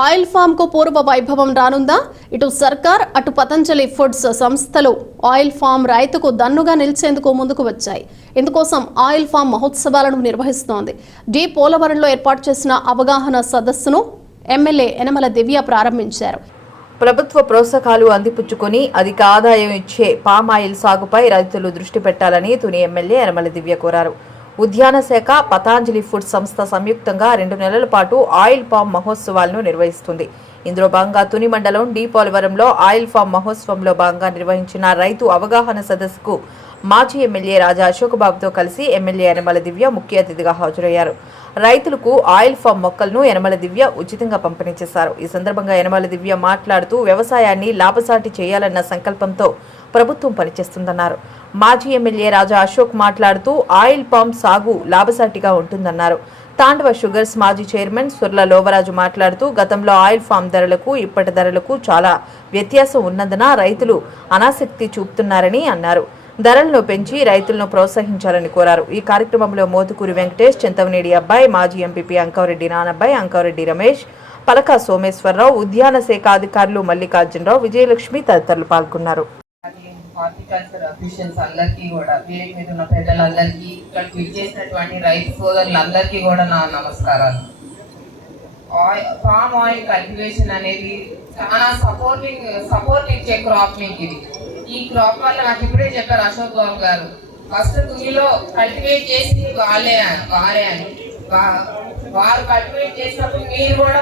Oil ఫామ్కు పూర్వ వైభవం రానుందా? ఇటు సర్కార్ అటు పతంజలి ఫుడ్స్ సంస్థలు ఆయిల్ ఫామ్ రైతుకు దన్నుగా నిలిచేందుకు ముందుకు వచ్చాయి. ఇందుకోసం ఆయిల్ ఫామ్ మహోత్సవాలను నిర్వహిస్తోంది. డి. పోలవరంలో ఏర్పాటు చేసిన అవగాహన సదస్సును ఎమ్మెల్యే యనమల దివ్య ప్రారంభించారు. ప్రభుత్వ ప్రోత్సాహకాలు అందిపుచ్చుకొని అధిక ఆదాయం ఇచ్చే పామాయిల్ సాగుపై రైతులు దృష్టి పెట్టాలని తుని ఎమ్మెల్యే యనమల దివ్య కోరారు. ఉద్యాన శాఖ పతాంజలి ఫుడ్ సంస్థ సంయుక్తంగా రెండు నెలల పాటు ఆయిల్ పామ్ మహోత్సవాలను నిర్వహిస్తుంది. ఇందులో భాగంగా తుని మండలం డి పోలవరంలో ఆయిల్ ఫామ్ మహోత్సవంలో భాగంగా నిర్వహించిన రైతు అవగాహన సదస్సుకు మాజీ ఎమ్మెల్యే రాజా అశోక్ బాబుతో కలిసి ఎమ్మెల్యే యనమల దివ్య ముఖ్య అతిథిగా హాజరయ్యారు. రైతులకు ఆయిల్ ఫామ్ మొక్కలను యనమల దివ్య ఉచితంగా పంపిణీ చేశారు. ఈ సందర్భంగా యనమల దివ్య మాట్లాడుతూ వ్యవసాయాన్ని లాభసాటి చేయాలన్న సంకల్పంతో ప్రభుత్వం పనిచేస్తుందన్నారు. మాజీ ఎమ్మెల్యే రాజా అశోక్ మాట్లాడుతూ ఆయిల్ పామ్ సాగు లాభసాటిగా ఉంటుందన్నారు. తాండవ షుగర్స్ మాజీ చైర్మన్ సుర్ల లోవరాజు మాట్లాడుతూ గతంలో ఆయిల్ ఫామ్ ధరలకు ఇప్పటి ధరలకు చాలా వ్యత్యాసం ఉన్నందున రైతులు అనాసక్తి చూపుతున్నారని అన్నారు. ధరలను పెంచి రైతులను ప్రోత్సహించాలని కోరారు. ఈ కార్యక్రమంలో మోతుకూరి వెంకటేష్ చింతవనేడి అబ్బాయి మాజీ ఎంపీపీ అంకవరెడ్డి నానబ్బాయి అంకవరెడ్డి రమేష్ పలక సోమేశ్వరరావు ఉద్యాన శాఖ అధికారులు మల్లికార్జునరావు విజయలక్ష్మి తదితరులు పాల్గొన్నారు. హార్టికల్చర్ అఫీషియల్స్ అందరికీ కూడా వేదిక మీద ఉన్న పెద్దలందరికీ ఇక్కడ ఇక్కడికి విచ్చేసినటువంటి రైతు సోదరులందరికీ కూడా నా నమస్కారాలు. ఆయిల్ పామ్ ఆయిల్ కల్టివేషన్ అనేది చాలా సపోర్టింగ్ సపోర్ట్ ఇచ్చే క్రాప్ మీకు ఇది. ఈ క్రాప్ వల్ల నాకు ఇప్పుడే చెప్పారు అశోక్ బాబు గారు ఫస్ట్ తుమ్మిలో కల్టివేట్ చేసి వాళ్ళే వారే అని. వా- వారు కల్టివేట్ చేసినప్పుడు మీరు కూడా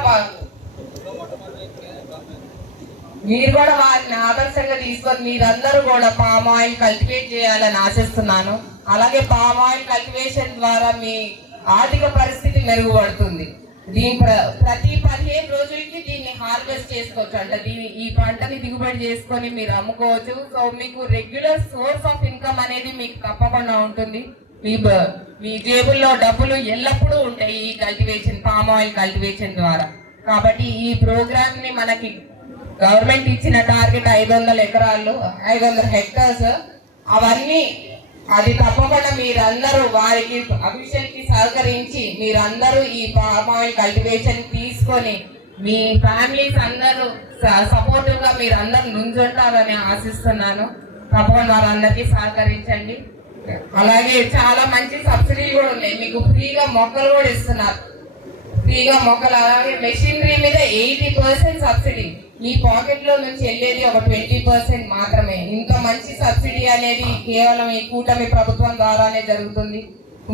మీరు కూడా వారిని ఆదర్శంగా తీసుకొని మీరందరూ కూడా పామ్ ఆయిల్ కల్టివేట్ చేయాలని ఆశిస్తున్నాను. అలాగే పామ్ ఆయిల్ కల్టివేషన్ ద్వారా మీ ఆర్థిక పరిస్థితి మెరుగుపడుతుంది. దీని ప్రతి పదిహేను రోజులకి దీన్ని హార్వెస్ట్ చేసుకోవచ్చు. అంటే దీని ఈ పంటని దిగుబడి చేసుకొని మీరు అమ్ముకోవచ్చు. సో మీకు రెగ్యులర్ సోర్స్ ఆఫ్ ఇన్కమ్ అనేది మీకు తప్పకుండా ఉంటుంది. మీ మీ జేబుల్లో డబ్బులు ఎల్లప్పుడూ ఉంటాయి ఈ కల్టివేషన్ పామ్ ఆయిల్ కల్టివేషన్ ద్వారా. కాబట్టి ఈ ప్రోగ్రామ్ని మనకి గవర్నమెంట్ ఇచ్చిన టార్గెట్ ఐదు వందల ఎకరాలు ఐదు వందల హెక్టర్స్. అవన్నీ అది తప్పకుండా మీరందరూ వారికి అఫీషియల్ సహకరించి మీరందరూ ఈ పామ్ ఆయిల్ కల్టివేషన్ తీసుకొని మీ ఫ్యామిలీస్ అందరూ సపోర్టివ్గా మీరందరూ నుంచుంటారని ఆశిస్తున్నాను. తప్పకుండా వారందరికీ సహకరించండి. అలాగే చాలా మంచి సబ్సిడీలు కూడా ఉన్నాయి. మీకు ఫ్రీగా మొక్కలు కూడా ఇస్తున్నారు. ఫ్రీగా మొక్కలు అలాగే మెషినరీ మీద ఎయిటీ పర్సెంట్ సబ్సిడీ. మీ పాకెట్లో నుంచి వెళ్ళేది ఒక ట్వంటీ పర్సెంట్ మాత్రమే. ఇంత మంచి సబ్సిడీ అనేది కేవలం ఈ కూటమి ప్రభుత్వం ద్వారానే జరుగుతుంది.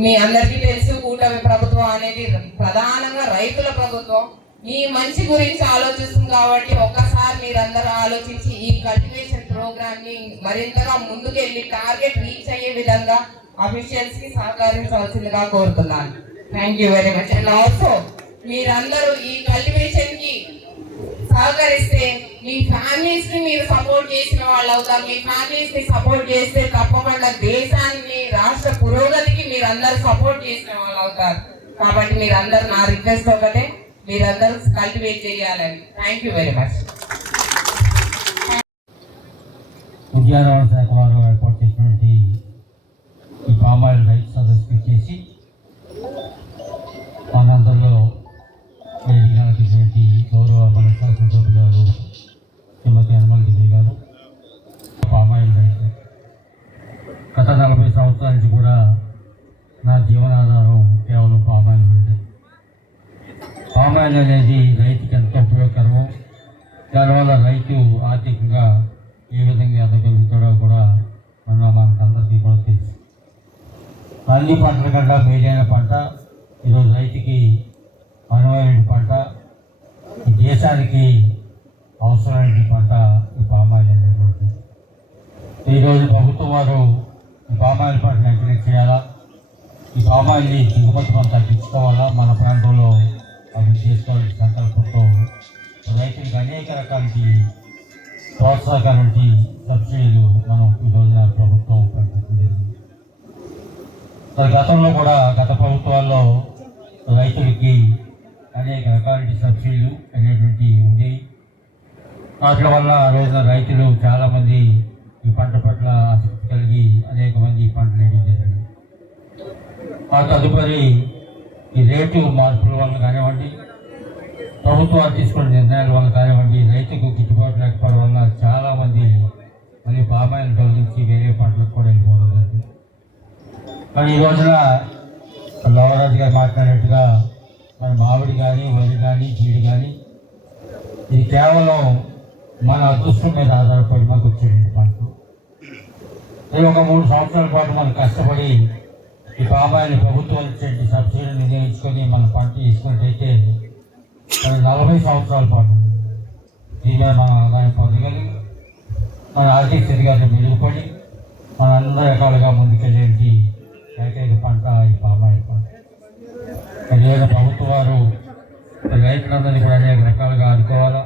మీ అందరికీ తెలుసు కూటమి ప్రభుత్వం అనేది ప్రధానంగా రైతుల ప్రభుత్వం. మీ మంచి గురించి ఆలోచిస్తుంది కాబట్టి ఒక్కసారి మీరందరూ ఆలోచించి ఈ కల్టివేషన్ ప్రోగ్రామ్ని మరింతగా ముందుకెళ్ళి టార్గెట్ రీచ్ అయ్యే విధంగా అఫీషియల్స్కి సహకరించవలసిందిగా కోరుతున్నాను. Thank you very much and also మీరందరూ ఈ కల్టివేషన్కి సహకరిస్తే మీ ఫ్యామిలీస్ని మీరు సపోర్ట్ చేసిన వాళ్ళు అవుతారు మీ ఫ్యామిలీస్ని సపోర్ట్ చేస్తే తప్పకుండా దేశాన్ని రాష్ట్ర పురోగతికి మీరు అందరు సపోర్ట్ చేసిన వాళ్ళు అవుతారు కాబట్టి మీరందరూ నా రిక్వెస్ట్ ఒకటే మీరందరూ కల్టివేట్ చేయాలని. థ్యాంక్ యూ వెరీ మచ్ ఉద్యానవన శాఖ వారు ఏర్పాటు చేసినటువంటి ఈ పామాయిల్ రైతు సదస్సుకు ఇచ్చేసి మన శాసనసభ్యులు గారు శ్రీమతి హనుమల్ గారు పామాయిల్ రైతు గత నలభై సంవత్సరాల నుంచి కూడా నా జీవనాధారం కేవలం పామాయిల్ అయితే పామాయిల్ అనేది రైతుకి ఎంతో ఉపయోగకరం దానివల్ల రైతు ఆర్థికంగా ఏ విధంగా ఎదగలుగుతాడో కూడా మన మనకందరికీ కూడా తెలుసు. అన్ని పంటల కన్నా మేలైన పంట ఈరోజు రైతుకి అనువైన పంట ఈ దేశానికి అవసరమైన పంట ఈ పామాయిల్ అనేటువంటి ఈరోజు ప్రభుత్వం వారు ఈ పామాయిల్ పంటను ఎంకరేజ్ చేయాలా? ఈ పామాయిల్ని దిగుమతి మనం తగ్గించుకోవాలా? మన ప్రాంతంలో అది చేసుకోవాలని సంకల్పంతో రైతులకు అనేక రకాలకి ప్రోత్సాహకాలకి సబ్సిడీలు మనం ఈ రోజున ప్రభుత్వం ప్రకటించలేదు గతంలో కూడా గత ప్రభుత్వాల్లో రైతులకి అనేక రకాల సబ్సిడీలు అనేటువంటి ఉండేవి వాటి వల్ల ఆ రోజున రైతులు చాలామంది ఈ పంట పట్ల ఆసక్తి కలిగి అనేక మంది ఈ పంటలు వేయడం జరిగింది. ఆ తదుపరి ఈ రేటు మార్పుల వల్ల కానివ్వండి ప్రభుత్వాలు తీసుకున్న నిర్ణయాల వల్ల కానివ్వండి రైతుకు గిట్టుబాటు లేకపోవడం వల్ల చాలామంది మళ్ళీ పామాయిల్ తొలగించి వేరే పంటలకు కూడా వెళ్ళిపోవడం జరిగింది. కానీ ఈ రోజున లవరాజు గారు మాట్లాడినట్టుగా మన మామిడి కానీ వరి కానీ జీడి కానీ ఇది కేవలం మన అదృష్టం మీద ఆధారపడి మనకు వచ్చేటువంటి పంటలు. ఇది ఒక మూడు సంవత్సరాల పాటు మనం కష్టపడి ఈ పాపాయిని ప్రభుత్వం ఇచ్చేటువంటి సబ్సిడీని వినియోగించుకొని మన పంట తీసుకున్నట్టయితే మన నలభై సంవత్సరాల పాటు దీని మన ఆదాయం పొందగలి మన ఆర్థిక స్థితిగతులు మెరుగుపడి మన అన్ని రకాలుగా ముందుకెళ్ళేటి ఏకైక పంట ఈ పామాయిల్ పంట. ఈరోజు ప్రభుత్వ వారు రైతులందరినీ కూడా అనేక రకాలుగా ఆదుకోవాలా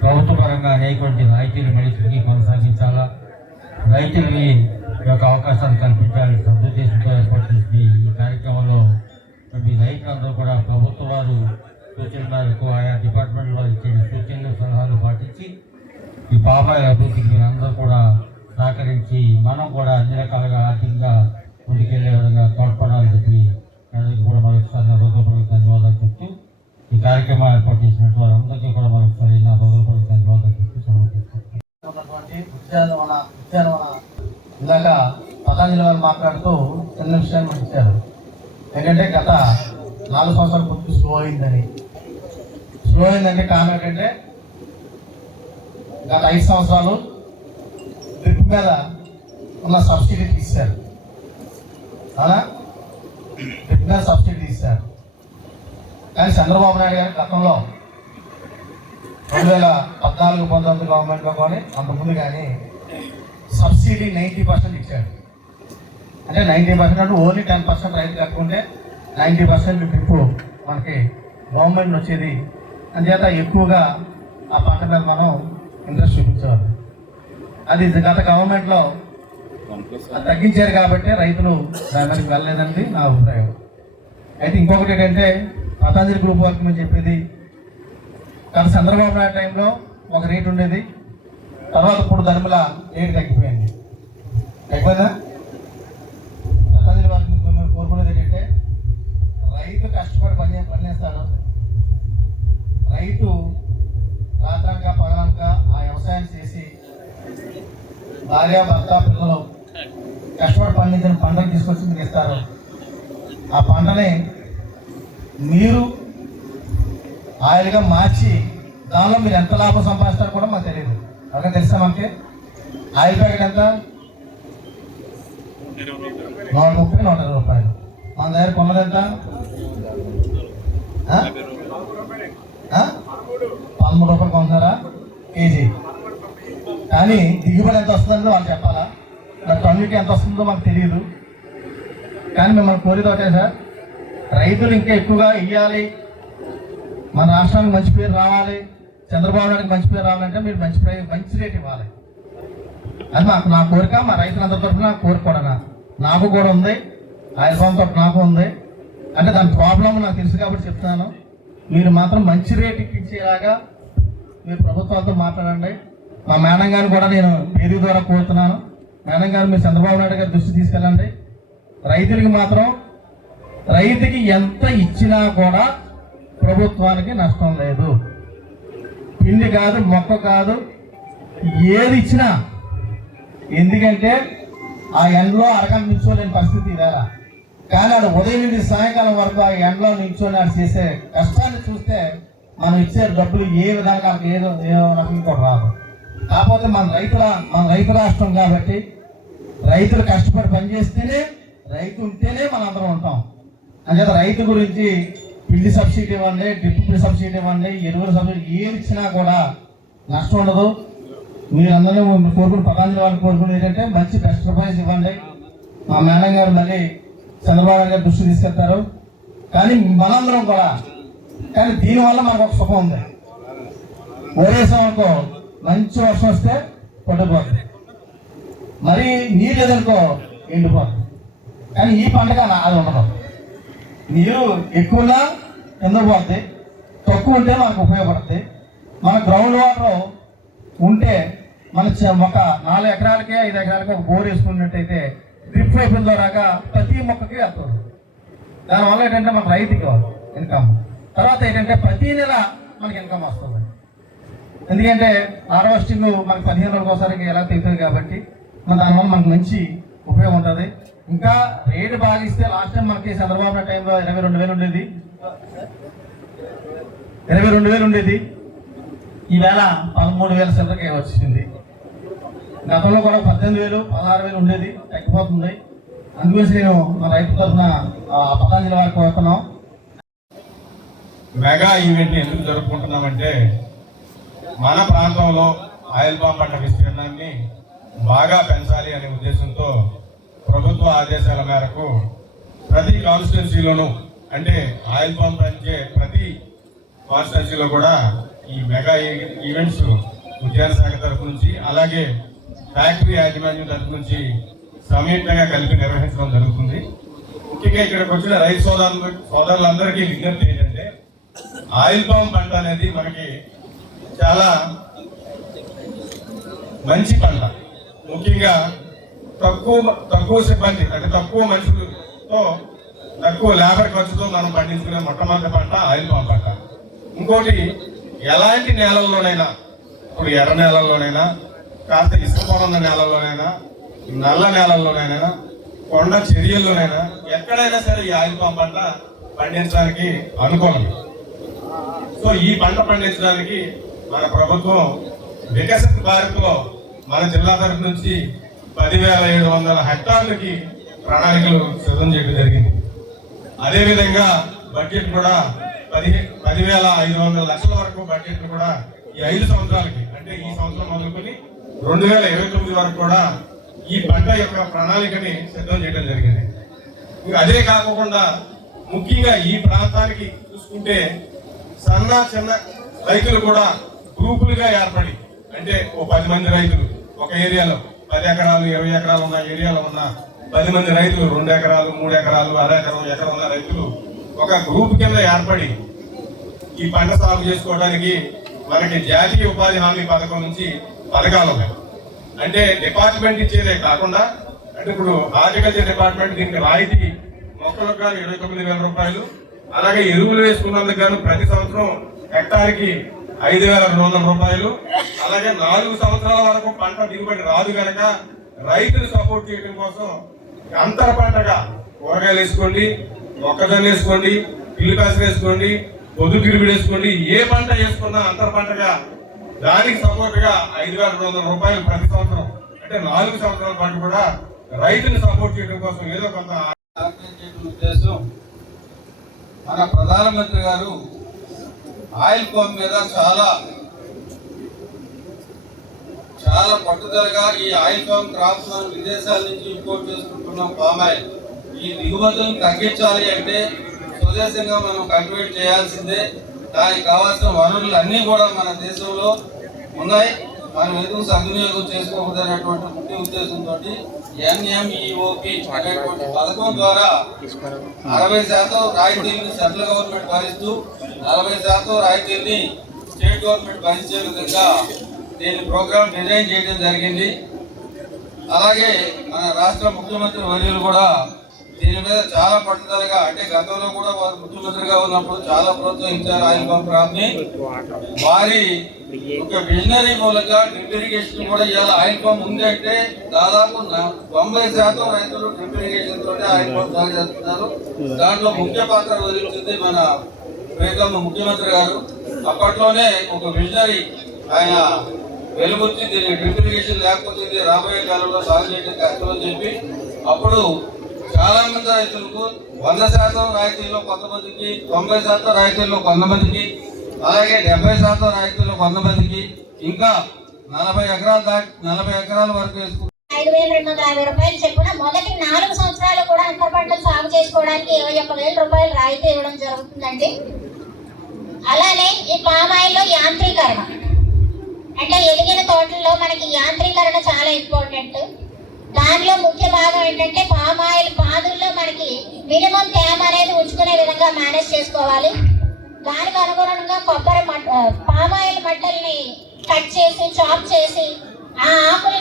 ప్రభుత్వ పరంగా అనేకటువంటి రాయితీలు మళ్ళీ కొనసాగించాలా? రైతులకి యొక్క అవకాశాలు కల్పించాలని సదుద్దేశంతో ఏర్పాటు చేసిన ఈ కార్యక్రమంలో మీ రైతులందరూ కూడా ప్రభుత్వ వారు సూచనల మేరకు ఆయా డిపార్ట్మెంట్ వారు ఇచ్చిన సూచనలు సలహాలు పాటించి ఈ బాబాయ్ అభివృద్ధికి మీరందరూ కూడా సహకరించి మనం కూడా అన్ని రకాలుగా ఆర్థికంగా ముందుకెళ్ళే విధంగా తోడ్పడాలని చెప్పి అందరికీ కూడా మరొకసారి నా హృదయపూర్వక ధన్యవాదాలు చెప్తూ ఈ కార్యక్రమం ఏర్పాటు చేసినట్టు వారందరికీ కూడా మరొకసారి నా హృదయపూర్వక ధన్యవాదాలు చెప్తూ ఉన్నటువంటి ఉద్యానవన ఉద్యానవన ఇందాక పతాంజలి వారు మాట్లాడుతూ చిన్న విషయాన్ని ఇచ్చారు. ఏంటంటే గత నాలుగు సంవత్సరాల ముందు స్లో అయిందని. స్లో అయిందంటే కారణం ఏంటంటే గత ఐదు సంవత్సరాలు డ్రిప్ మీద ఉన్న సబ్సిడీ తీశారు. అవునా? డ్రిప్ సబ్సిడీ ఇస్తారు కానీ చంద్రబాబు నాయుడు గారి గతంలో రెండు వేల పద్నాలుగు పంతొమ్మిది గవర్నమెంట్లో కానీ అంతకుముందు కానీ సబ్సిడీ నైంటీ పర్సెంట్ ఇచ్చాడు. అంటే నైంటీ పర్సెంట్ అంటే ఓన్లీ టెన్ పర్సెంట్ రైతు కట్టుకుంటే నైంటీ పర్సెంట్ ట్రిప్ మనకి గవర్నమెంట్ వచ్చేది. అంచేత ఎక్కువగా ఆ పంట మీద మనం ఇంట్రెస్ట్ చూపించేవారు అది గత గవర్నమెంట్లో తగ్గించారు కాబట్టి రైతులు దానికి వెళ్ళలేదండి నా అభిప్రాయం. అయితే ఇంకొకటి ఏంటంటే పతాంజలి గ్రూప్ వర్క్ మేము చెప్పేది. కానీ చంద్రబాబు నాయుడు టైంలో ఒక రేటు ఉండేది. తర్వాత ఇప్పుడు ధర్మల రేటు తగ్గిపోయింది. తగ్గిపోయిందా? పతాంజలి వర్క్ మేము కోరుకునేది ఏంటంటే రైతు కష్టపడి పని పనిచేస్తాడు రైతు రాత్రంక పగలంక ఆ వ్యవసాయం చేసి భార్య భర్త పిల్లలు కష్టపడి పండించిన పంటను తీసుకొచ్చి మీరు ఇస్తారు. ఆ పంటని మీరు ఆయిల్గా మార్చి దానిలో మీరు ఎంత లాభం సంపాదిస్తారో కూడా మాకు తెలియదు. అలాగే తెలుసా మనకి ఆయిల్ ప్యాకెట్ ఎంత? నూట ముప్పై నూట ఇరవై రూపాయలు. మన దగ్గర కొన్నది ఎంత? పదమూడు రూపాయలు కొంటారా కేజీ. కానీ దిగుబడి ఎంత వస్తుందో వాళ్ళు చెప్పాలి. మరి టన్నుకి ఎంత వస్తుందో మాకు తెలియదు కానీ మిమ్మల్ని కోరేది ఒకటే సార్ రైతులు ఇంకా ఎక్కువగా ఇవ్వాలి మన రాష్ట్రానికి మంచి పేరు రావాలి. చంద్రబాబు నాయుడికి మంచి పేరు రావాలంటే మీరు మంచి ప్రై- మంచి రేట్ ఇవ్వాలి. అది మాకు నా కోరిక మా రైతులందరి తరఫున నా నాకు కూడా ఉంది. ఆయన సొంత నాకు ఉంది. అంటే దాని ప్రాబ్లం నాకు తెలుసు కాబట్టి చెప్తున్నాను. మీరు మాత్రం మంచి రేట్ ఇచ్చేలాగా మీరు ప్రభుత్వాలతో మాట్లాడండి. మా మేడం గారిని కూడా నేను వేదిక ద్వారా కోరుతున్నాను. మేడం గారు మీరు చంద్రబాబు నాయుడు గారి దృష్టి తీసుకెళ్ళండి. రైతులకి మాత్రం రైతుకి ఎంత ఇచ్చినా కూడా ప్రభుత్వానికి నష్టం లేదు. పిండి కాదు మొక్క కాదు ఏది ఇచ్చినా. ఎందుకంటే ఆ ఎండలో అరగంట నిల్చోలేని పరిస్థితి ఇదారా కానీ ఆడు ఉదయం నుండి సాయంకాలం వరకు ఆ ఎండలో నిల్చొని ఆడు చేసే కష్టాన్ని చూస్తే మనం ఇచ్చే డబ్బులు ఏ విధంగా వాళ్ళకి ఏదో ఏ రకంగా కూడా రాదు. కాకపోతే మన రైతుల మన రైతు రాష్ట్రం కాబట్టి రైతులు కష్టపడి పనిచేస్తేనే రైతు ఉంటేనే మనందరం ఉంటాం. అంచేత రైతు గురించి పిండి సబ్సిడీ ఇవ్వండి డ్రిప్ సబ్సిడీ ఇవ్వండి ఎరువుల సబ్సిడీ ఏమి ఇచ్చినా కూడా నష్టం ఉండదు. మీరందరూ కోరుకుని పతాంజలి వాళ్ళు కోరుకునేది ఏంటంటే మంచి బెస్ట్ ప్రైజ్ ఇవ్వండి. మా మేడం గారు మళ్ళీ చంద్రబాబు గారు దృష్టి తీసుకెళ్తారు. కానీ మనందరం కూడా కానీ దీనివల్ల మనకు ఒక సుఖం ఉంది. ఓరేసాం అనుకో మంచి వర్షం వస్తే పట్టుకుపోతుంది మరి నీరు లేదనుకో ఎండిపోతుంది కానీ ఈ పంటగా అది ఉండదు. నీరు ఎక్కువగా కింద తక్కువ ఉంటే మనకు ఉపయోగపడుతుంది మన గ్రౌండ్ వాటర్ ఉంటే మన చ- ఒక నాలుగు ఎకరాలకే ఐదు ఎకరాలకి ఒక బోర్ వేసుకున్నట్టయితే డ్రిప్ పైపుల ద్వారా ప్రతి మొక్కకి వెళ్తుంది. దానివల్ల ఏంటంటే మన రైతుకి ఇన్కమ్. తర్వాత ఏంటంటే ప్రతి నెల మనకి ఇన్కమ్ వస్తుంది. ఎందుకంటే హార్వెస్టింగ్ మనకు పదిహేను రోజులకు ఒకసారి ఎలా తెగుతుంది కాబట్టి మన దానివల్ల మనకు మంచి ఉపయోగం ఉంటుంది. ఇంకా రేటు బాగా ఇస్తే లాస్ట్ టైం మనకి చంద్రబాబు నాయుడు టైంలో ఇరవై రెండు వేలు ఉండేది. ఇరవై రెండు వేలు ఉండేది. ఈవేళ పదమూడు వేల చిల్లరకి వచ్చింది. గతంలో కూడా పద్దెనిమిది వేలు పదహారు వేలు ఉండేది. తగ్గిపోతుంది. అందుకోసం నేను మా రైతు తరఫున ఆ, పతాంజలి వారికి కోరుతున్నాం. మెగా ఈవెంట్ ఎందుకు జరుపుకుంటున్నామంటే మన ప్రాంతంలో ఆయిల్ పామ్ పంట విస్తీర్ణాన్ని బాగా పెంచాలి అనే ఉద్దేశంతో ప్రభుత్వ ఆదేశాల మేరకు ప్రతి కాన్స్టిట్యున్సీలోనూ అంటే ఆయిల్ పామ్ పెంచే ప్రతి కాన్స్టిట్యున్సీలో కూడా ఈ మెగా ఈవెంట్స్ ఉద్యాన శాఖ తరఫు నుంచి అలాగే ఫ్యాక్టరీ యాజమాన్యం తరఫు నుంచి సంయుక్తంగా కలిపి నిర్వహించడం జరుగుతుంది. ముఖ్యంగా ఇక్కడికి వచ్చిన రైతు సోదరులు సోదరులందరికీ విజ్ఞప్తి ఏంటంటే ఆయిల్ పామ్ పంట అనేది మనకి చాలా మంచి పంట. ముఖ్యంగా తక్కువ తక్కువ సిబ్బంది అంటే తక్కువ మనుషులతో తక్కువ లేబర్ ఖర్చుతో మనం పండించుకునే మొట్టమొదటి పంట ఆయిల్ పామ్ పంట. ఇంకోటి ఎలాంటి నేలల్లోనైనా ఇప్పుడు ఎర్ర నేలల్లోనైనా కాస్త ఇసుక నేలల్లోనైనా నల్ల నేలల్లోనైనా కొండ చర్యల్లోనైనా ఎక్కడైనా సరే ఈ ఆయిల్ పామ్ పంట పండించడానికి అనుకూలం సో ఈ పంట పండించడానికి మన ప్రభుత్వం వికసిత భారత్లో మన జిల్లా తరఫు నుంచి పదివేల ఏడు వందల హెక్టార్లకి ప్రణాళికలు సిద్ధం చేయడం జరిగింది. అదేవిధంగా బడ్జెట్ కూడా పది పదివేల ఐదు వందల లక్షల వరకు బడ్జెట్ కూడా ఈ ఐదు సంవత్సరాలకి అంటే ఈ సంవత్సరం మొదలుకొని రెండు వేల ఇరవై తొమ్మిది వరకు కూడా ఈ పంట యొక్క ప్రణాళికని సిద్ధం చేయడం జరిగింది. ఇంకా అదే కాకుండా ముఖ్యంగా ఈ ప్రాంతానికి చూసుకుంటే సన్న చిన్న రైతులు కూడా గ్రూపులుగా ఏర్పడి అంటే ఓ పది మంది రైతులు ఒక ఏరియాలో పది ఎకరాలు ఇరవై ఎకరాలు ఉన్న ఏరియాలో ఉన్న పది మంది రైతులు రెండు ఎకరాలు మూడు ఎకరాలు అర ఎకరం ఎకరం ఉన్న రైతులు ఒక గ్రూప్ కింద ఏర్పడి ఈ పంట సాగు చేసుకోవడానికి మనకి జాతీయ ఉపాధి హామీ పథకం నుంచి పథకాలు ఉన్నాయి. అంటే డిపార్ట్మెంట్ ఇచ్చేదే కాకుండా అంటే ఇప్పుడు హార్టికల్చర్ డిపార్ట్మెంట్ దీనికి రాయితీ మొక్కలకు గాను ఇరవై తొమ్మిది వేల రూపాయలు. అలాగే ఎరువులు వేసుకున్నందుకు గాను ప్రతి సంవత్సరం హెక్టార్కి ఐదు వేల రెండు వందల రూపాయలు. అలాగే నాలుగు సంవత్సరాల వరకు పంట దిగుబడి రాదు కనుక రైతులు సపోర్ట్ చేయడం కోసం అంతర పంటగా కూరగాయలు వేసుకోండి మొక్కజొన్న వేసుకోండి పిల్లిపాసం వేసుకోండి పొద్దు తిరుగుడు వేసుకోండి ఏ పంట వేసుకున్నా అంతర పంటగా దానికి సపోర్ట్గా ఐదు వేల రెండు వందల రూపాయలు ప్రతి సంవత్సరం. అంటే నాలుగు సంవత్సరాల పాటు కూడా రైతుని సపోర్ట్ చేయడం కోసం ఏదో కొంత ఉద్దేశం. మన ప్రధానమంత్రి గారు ఆయిల్ పంప్ మీద చాలా చాలా పట్టుదలగా ఈ ఆయిల్ పంప్ క్రాప్స్ మనం విదేశాల నుంచి ఇంపోర్ట్ చేసుకుంటున్నాం పామ్ ఆయిల్. ఈ దిగుమతులను తగ్గించాలి అంటే స్వదేశంగా మనం కల్టివేట్ చేయాల్సిందే. దానికి కావాల్సిన వనరులు అన్నీ కూడా మన దేశంలో ఉన్నాయి. మనం ఎందుకు సద్వినియోగం చేసుకోకూడదనేటువంటి ముఖ్య ఉద్దేశంతో ఎన్ఎంఈఓపి అనేటువంటి పథకం ద్వారా అరవై శాతం రాయితీని సెంట్రల్ గవర్నమెంట్ భరిస్తూ నలభై శాతం రాయితీని స్టేట్ గవర్నమెంట్ భరించే విధంగా దీని ప్రోగ్రామ్ డిజైన్ చేయడం జరిగింది. అలాగే మన రాష్ట్ర ముఖ్యమంత్రి వర్యులు కూడా దీని మీద చాలా పట్టుదలగా అంటే గతంలో కూడా వారు ముఖ్యమంత్రిగా ఉన్నప్పుడు చాలా ప్రోత్సహించారు ఆయిల్ పంప్ క్రాప్ వారి ఒక విజనరీ మూలంగా డ్రిప్ ఇరిగేషన్ కూడా ఇవాళ ఆయిల్ పంప్ ఉంది అంటే దాదాపు తొంభై శాతం రైతులు డ్రిప్ ఇరిగేషన్ తోటే ఆయిల్ పంప్ సాగు చేస్తున్నారు దాంట్లో ముఖ్య పాత్ర వహించింది మన ప్రీతమ్మ ముఖ్యమంత్రి గారు. అప్పట్లోనే ఒక విజనరీ ఆయన వెలుగుచ్చి దీన్ని డ్రిప్ ఇరిగేషన్ లేకపోతే ఇది రాబోయే కాలంలో సాగు చేయడం కష్టం అని చెప్పి అప్పుడు చాలా మంది రైతులకు వంద శాతం రాయితీలో కొంతమందికి తొంభై శాతం రాయితీలో కొంతమందికి అలాగే డెబ్బై శాతం రాయితీలో కొంతమందికి ఇంకా నలభై ఎకరాల దాటి నలభై ఎకరాల వరకు వేసుకుంటారు ఐదు వేల రెండు వందల యాభై రూపాయలు చెప్పున మొదటి నాలుగు సంవత్సరాలు కూడా అంతర పంటలు సాగు చేసుకోవడానికి ఇరవై ఒక్క వేల రూపాయలు రాయితీ ఇవ్వడం జరుగుతుందండి. అలానే ఈ పామాయిల్లో యాంత్రీకరణ. అంటే ఎదిగిన తోటల్లో మనకి యాంత్రీకరణ చాలా ఇంపార్టెంట్. దానిలో ముఖ్య భాగం ఏంటంటే పామాయిల్ పాదుల్లో మనకి మినిమం తేమ అనేది ఉంచుకునే విధంగా మేనేజ్ చేసుకోవాలి. దానికి అనుగుణంగా కొబ్బరి మట్ పామాయిల్ మట్టల్ని కట్ చేసి చాప్ చేసి ఆ ఆకులు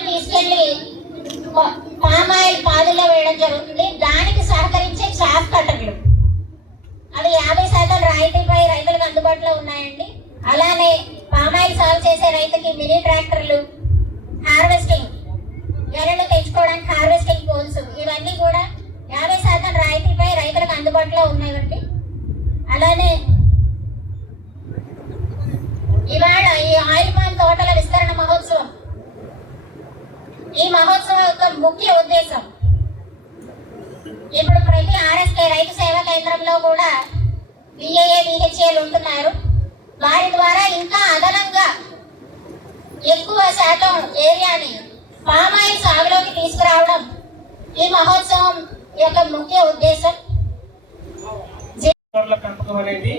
పామ్ పామాయిల్ పాదుల్లో వేయడం జరుగుతుంది. దానికి సహకరించే చాప్ కట్టర్లు. అవి యాభై శాతం రాయితీపై రైతులకు అందుబాటులో ఉన్నాయండి. అలానే పామాయిల్ సాగు చేసే రైతుకి మినీ ట్రాక్టర్లు హార్వెస్టింగ్ ఎర్రలు పెంచుకోవడానికి హార్వెస్టింగ్ పోల్స్ ఇవన్నీ కూడా యాభై శాతం రాయితీపై రైతులకు అందుబాటులో ఉన్నాయండి. అలానే ఇవాళ ఈ ఆయిల్ పామ్ తోటల విస్తరణ మహోత్సవం. ఈ మహోత్సవం యొక్క ముఖ్య ఉద్దేశం ఇప్పుడు ప్రతి ఆర్ఎస్కే రైతు సేవా కేంద్రంలో కూడా బిఏఏ విహెచ్ఏలు ఉంటున్నారు. వారి ద్వారా ఇంకా అదనంగా ఎక్కువ శాతం ఏరియాని పామాయిల్ సాగులోకి తీసుకురావడం ఈ మహోత్సవం యొక్క ముఖ్య ఉద్దేశం. పెంపకం అనేది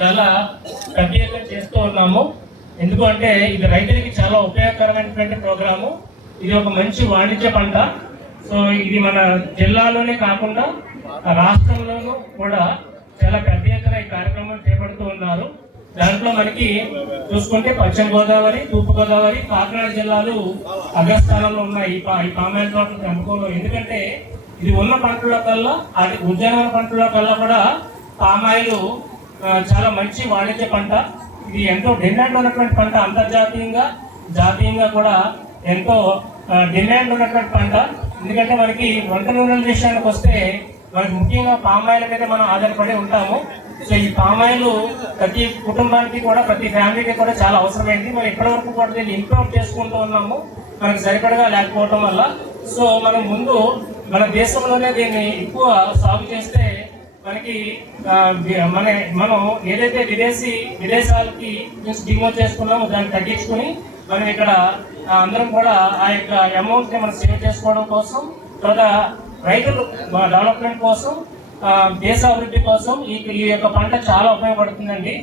చాలా ప్రత్యేకంగా చేస్తూ ఉన్నాము. ఎందుకంటే ఇది రైతులకి చాలా ఉపయోగకరమైనటువంటి ప్రోగ్రాము. ఇది ఒక మంచి వాణిజ్య పంట. సో ఇది మన జిల్లాలోనే కాకుండా రాష్ట్రంలోనూ కూడా చాలా పెద్ద ఎత్తున ఈ కార్యక్రమం చేపడుతూ ఉన్నారు. దాంట్లో మనకి చూసుకుంటే పశ్చిమ గోదావరి తూర్పు గోదావరి కాకినాడ జిల్లాలు అగ్రస్థానంలో ఉన్నాయి. ఈ పా- ఈ పామాయిల్ తోటల పెంపకంలో ఎందుకంటే ఇది ఉన్న పంటల కల్లా అది ఉద్యానవన పంటల కల్లా కూడా పామాయిల్ చాలా మంచి వాణిజ్య పంట. ఇది ఎంతో డిమాండ్ ఉన్నటువంటి పంట అంతర్జాతీయంగా జాతీయంగా కూడా ఎంతో డిమాండ్ ఉన్నటువంటి పంట. ఎందుకంటే మనకి వంట నూనెల విషయానికి వస్తే మనకి ముఖ్యంగా పామాయిల్ మీద మనం ఆధారపడి ఉంటాము. సో ఈ పామాయిల్ ప్రతి కుటుంబానికి కూడా ప్రతి ఫ్యామిలీకి కూడా చాలా అవసరమైంది. మనం ఇప్పటివరకు కూడా దీన్ని ఇంప్రూవ్ చేసుకుంటూ ఉన్నాము. మనకి సరిపడగా లేకపోవడం వల్ల. సో మనం ముందు మన దేశంలోనే దీన్ని ఎక్కువ సాగు చేస్తే మనకి మన మనం ఏదైతే విదేశీ విదేశాలకి డిమోట్ చేసుకున్నామో దాన్ని తగ్గించుకుని మనం ఇక్కడ అందరం కూడా ఆ యొక్క అమౌంట్ని మనం సేవ్ చేసుకోవడం కోసం తర్వాత రైతులు డెవలప్మెంట్ కోసం దేశాభివృద్ధి దేశ అభివృద్ధి కోసం ఈ ఈ యొక్క పంట చాలా ఉపయోగపడుతుందండి.